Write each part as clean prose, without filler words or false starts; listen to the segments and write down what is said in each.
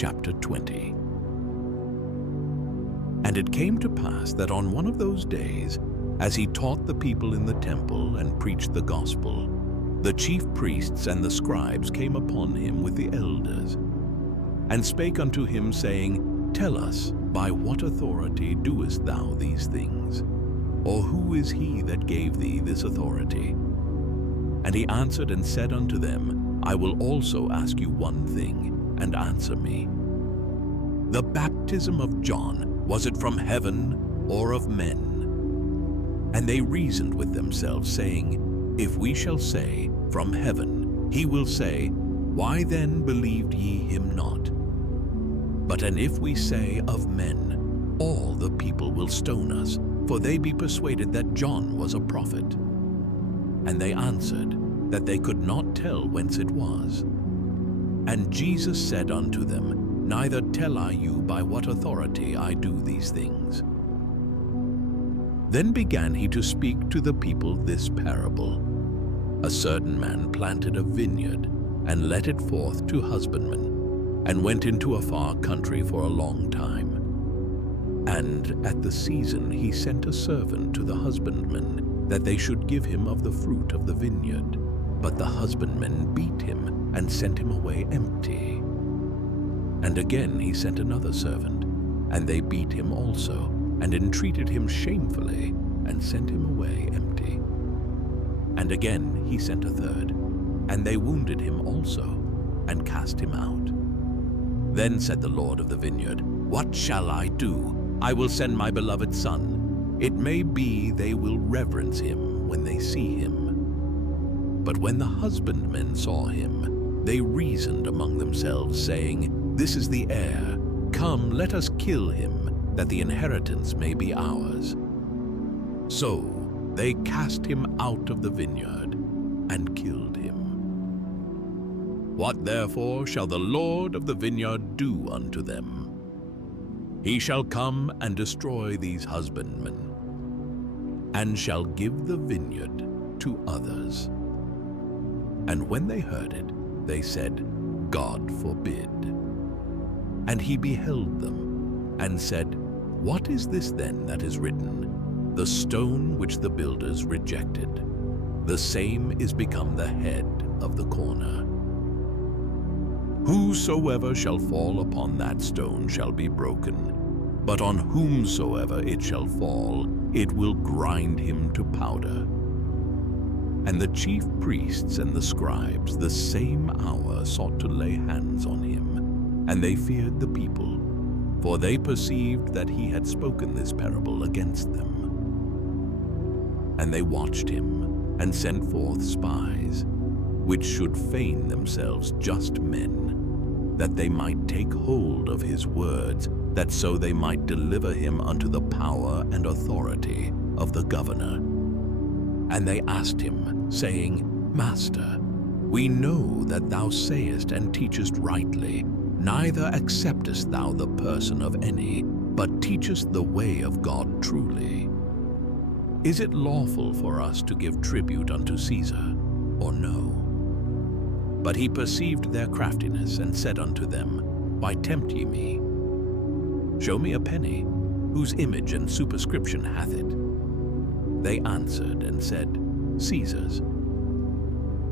chapter 20. And it came to pass that on one of those days, as he taught the people in the temple and preached the gospel, the chief priests and the scribes came upon him with the elders, and spake unto him, saying, Tell us, by what authority doest thou these things? Or who is he that gave thee this authority? And he answered and said unto them, I will also ask you one thing, and answer me. The baptism of John, was it from heaven or of men? And they reasoned with themselves, saying, If we shall say, From heaven, he will say, Why then believed ye him not? But and if we say, Of men, all the people will stone us, for they be persuaded that John was a prophet. And they answered, that they could not tell whence it was. And Jesus said unto them, Neither tell I you by what authority I do these things. Then began he to speak to the people this parable. A certain man planted a vineyard, and let it forth to husbandmen, and went into a far country for a long time. And at the season he sent a servant to the husbandmen, that they should give him of the fruit of the vineyard. But the husbandmen beat him, and sent him away empty. And again he sent another servant, and they beat him also, and entreated him shamefully, and sent him away empty. And again he sent a third, and they wounded him also, and cast him out. Then said the Lord of the vineyard, What shall I do? I will send my beloved son. It may be they will reverence him when they see him. But when the husbandmen saw him, they reasoned among themselves, saying, This is the heir. Come, let us kill him, that the inheritance may be ours. So they cast him out of the vineyard, and killed him. What therefore shall the Lord of the vineyard do unto them? He shall come and destroy these husbandmen, and shall give the vineyard to others. And when they heard it, they said, God forbid. And he beheld them, and said, What is this then that is written? The stone which the builders rejected, the same is become the head of the corner. Whosoever shall fall upon that stone shall be broken, but on whomsoever it shall fall, it will grind him to powder. And the chief priests and the scribes the same hour sought to lay hands on him, and they feared the people, for they perceived that he had spoken this parable against them. And they watched him, and sent forth spies, which should feign themselves just men, that they might take hold of his words, that so they might deliver him unto the power and authority of the governor. And they asked him, saying, Master, we know that thou sayest and teachest rightly, neither acceptest thou the person of any, but teachest the way of God truly. Is it lawful for us to give tribute unto Caesar, or no? But he perceived their craftiness, and said unto them, Why tempt ye me? Show me a penny, whose image and superscription hath it? They answered and said, Caesar's.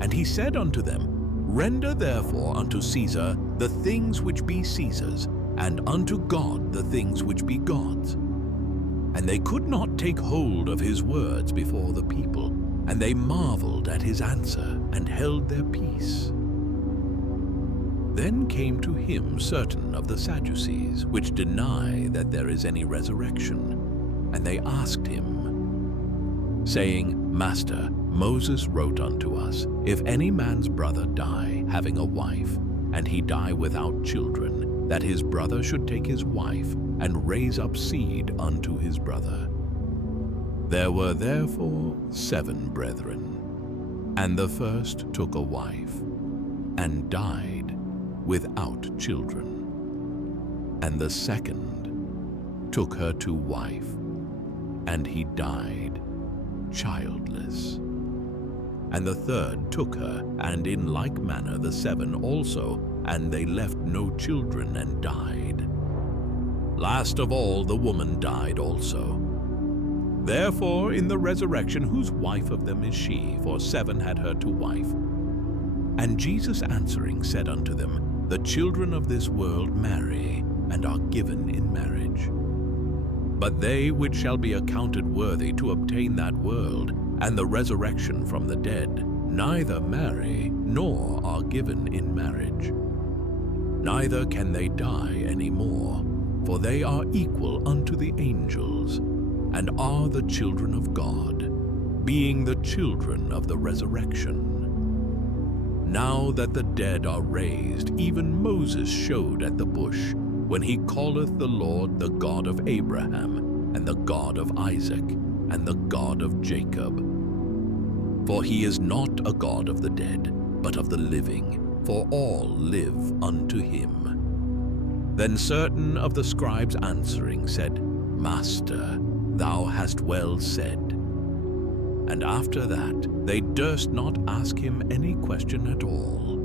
And he said unto them, Render therefore unto Caesar the things which be Caesar's, and unto God the things which be God's. And they could not take hold of his words before the people, and they marveled at his answer, and held their peace. Then came to him certain of the Sadducees, which deny that there is any resurrection, and they asked him, saying, Master, Moses wrote unto us, If any man's brother die, having a wife, and he die without children, that his brother should take his wife, and raise up seed unto his brother. There were therefore 7 brethren, and the first took a wife, and died without children. And the second took her to wife, and he died childless. And the third took her, and in like manner the 7 also, and they left no children and died. Last of all, the woman died also. Therefore, in the resurrection, whose wife of them is she? For 7 had her to wife. And Jesus answering said unto them, The children of this world marry, and are given in marriage. But they which shall be accounted worthy to obtain that world, and the resurrection from the dead, neither marry, nor are given in marriage. Neither can they die any more, for they are equal unto the angels, and are the children of God, being the children of the resurrection. Now that the dead are raised, even Moses showed at the bush, when he calleth the Lord the God of Abraham, and the God of Isaac, and the God of Jacob. For he is not a God of the dead, but of the living, for all live unto him. Then certain of the scribes answering said, Master, thou hast well said. And after that they durst not ask him any question at all.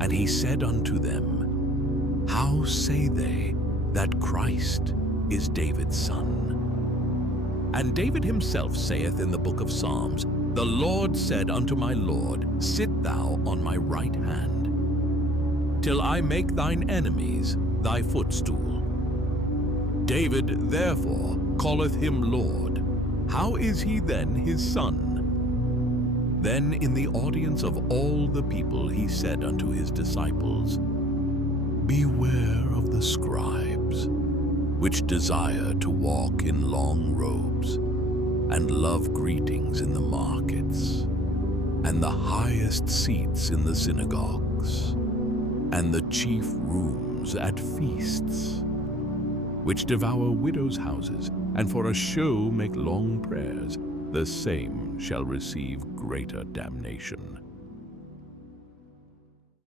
And he said unto them, How say they that Christ is David's son? And David himself saith in the book of Psalms, The Lord said unto my Lord, Sit thou on my right hand, till I make thine enemies thy footstool. David therefore calleth him Lord. How is he then his son? Then in the audience of all the people he said unto his disciples, Beware of the scribes, which desire to walk in long robes, and love greetings in the markets, and the highest seats in the synagogues, and the chief rooms at feasts, which devour widows' houses, and for a show make long prayers. The same shall receive greater damnation.